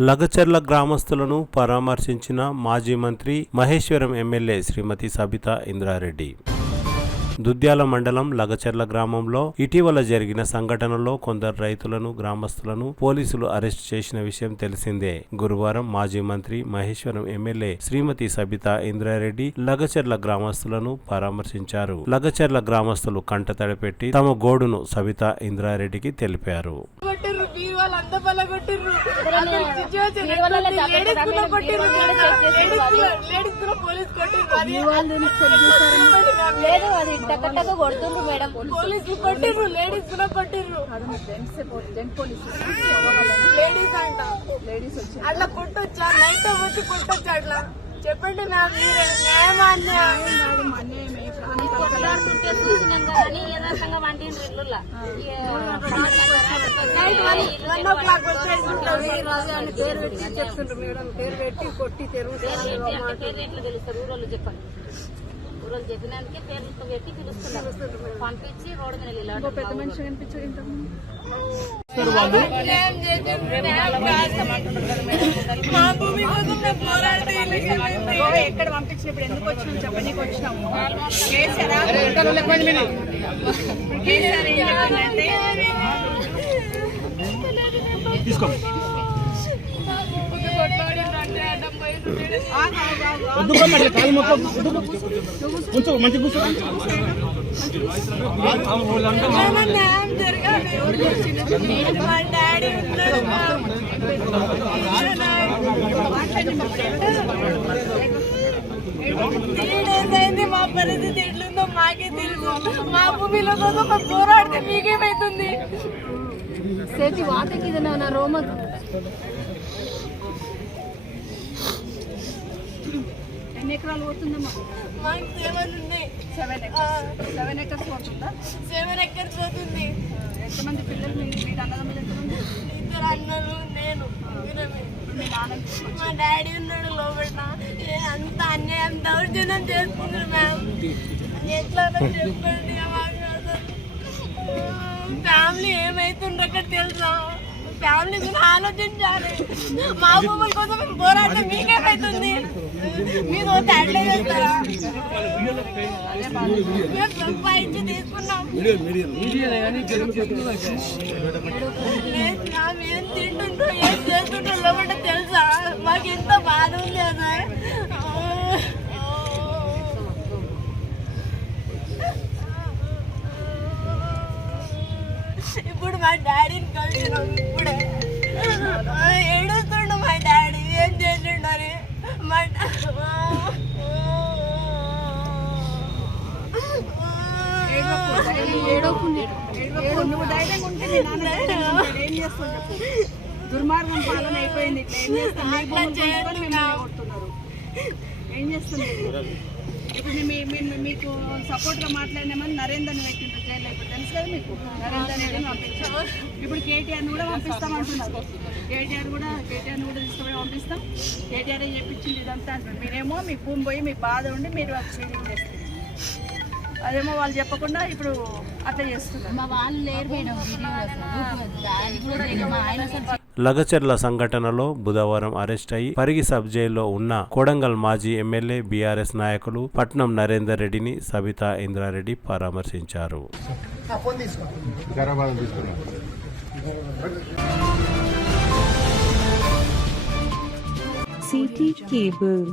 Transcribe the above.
లగచర్ల గ్రామస్తులను పరామర్శించిన మాజీ మంత్రి మహేశ్వరం ఎమ్మెల్యే శ్రీమతి సబితా ఇంద్రారెడ్డి. దుద్యాల మండలం లగచర్ల గ్రామంలో ఇటీవల జరిగిన సంఘటనలో కొందరు రైతులను గ్రామస్తులను పోలీసులు అరెస్టు చేసిన విషయం తెలిసిందే. గురువారం మాజీ మంత్రి మహేశ్వరం ఎమ్మెల్యే శ్రీమతి సబితా ఇంద్రారెడ్డి లగచర్ల గ్రామస్తులను పరామర్శించారు. లగచర్ల గ్రామస్తులు కంటతడి పెట్టి తమ గోడును సబితా ఇంద్రారెడ్డికి తెలిపారు. అట్లా కొట్టొచ్చా? నైట్ వచ్చి కొట్టొచ్చా? అట్లా చెప్పండి. నా చెప్తుండ్రు మేడం, పేరు పెట్టి కొట్టి తెలుస్తారు. చెప్పండి, ఊరోళ్ళు చెప్పినందుకే పేరు పెట్టి పిలుస్తున్నారు. పంపించి రోడ్డు మీద పెద్ద మనిషి కనిపించారు. ఎక్కడ పంపించినప్పుడు ఎందుకు వచ్చినాం చెప్పనీకి వచ్చినాము. కేసీఆర్ ఏం చెప్పాలంటే మా డాడీ ఉన్నాడు. మా పరిస్థితి ఎట్లుందో మాకే తెలుసు. మా భూమిలో కోసం పోరాడితే మీకేమైతుంది? సేతి వాతకి నా రోమ ఎన్ని ఎకరాలు పోతుందమ్మా? మాకు 7 ఉన్నాయి. 7 ఎకర్స్ పోతుందా? 7 ఎకర్స్ పోతుంది. ఎంతమంది పిల్లలు? మీ అన్నదమ్ములు ఎంతమంది? 2 అన్నలు, నేను. మీ నాన్న? మా డాడీ ఉన్నాడు లోపల. అంత అన్యాయం దౌర్జన్యం చేస్తున్నారు మ్యామ్. ఎట్లా చెప్పండి. ఫ్యామిలీ ఏమైతుండ్రు అక్కడ తెలుసా? ఫ్యామిలీ ఆలోచించాలి. మా భూముల కోసం మేము పోరాటం మీకేమైతుంది? మీరు అట్లే చేస్తారా? మేము సంపాదించి తీసుకున్నాం. ఏం తింటుండ్రో ఏం చేస్తుండ్రో లోపల తెలుసా? మాకు ఎంత బాధ ఉంది సార్. ఇప్పుడు మా డాడీని కలిసినాం. ఇప్పుడే ఏడుస్తుండు మా డాడీ. ఏం చేసిండని నువ్వు ధైర్యంగా ఉంటే ఏం చేస్తాను చెప్పు. దుర్మార్గం పాలన అయిపోయింది. ఏం చేస్తున్నారు? ఇప్పుడు మీకు సపోర్ట్ గా మాట్లాడినామని నరేందర్ని పెట్టిండ్రు జైల్లో. ఇప్పుడు తెలుసు కదా మీకు. నరేందర్ పంపించాము. ఇప్పుడు కేటీఆర్ని కూడా పంపిస్తాం అంటున్నారు. కేటీఆర్ని కూడా తీసుకుపోయి పంపిస్తాం. కేటీఆర్ చెప్పించింది ఇదంతా అంటారు. మీరేమో మీ భూమి పోయి మీ బాధ ఉండి మీరు ఫీలింగ్ చేస్తారు. అదేమో వాళ్ళు చెప్పకుండా ఇప్పుడు అట్లా చేస్తున్నారు. లగచర్ల సంఘటనలో బుధవారం అరెస్ట్ అయి పరిగి సబ్ జైల్లో ఉన్న కొడంగల్ మాజీ ఎమ్మెల్యే బీఆర్ఎస్ నాయకులు పట్నం నరేందర్ రెడ్డిని సబితా ఇంద్రారెడ్డి పరామర్శించారు. City cable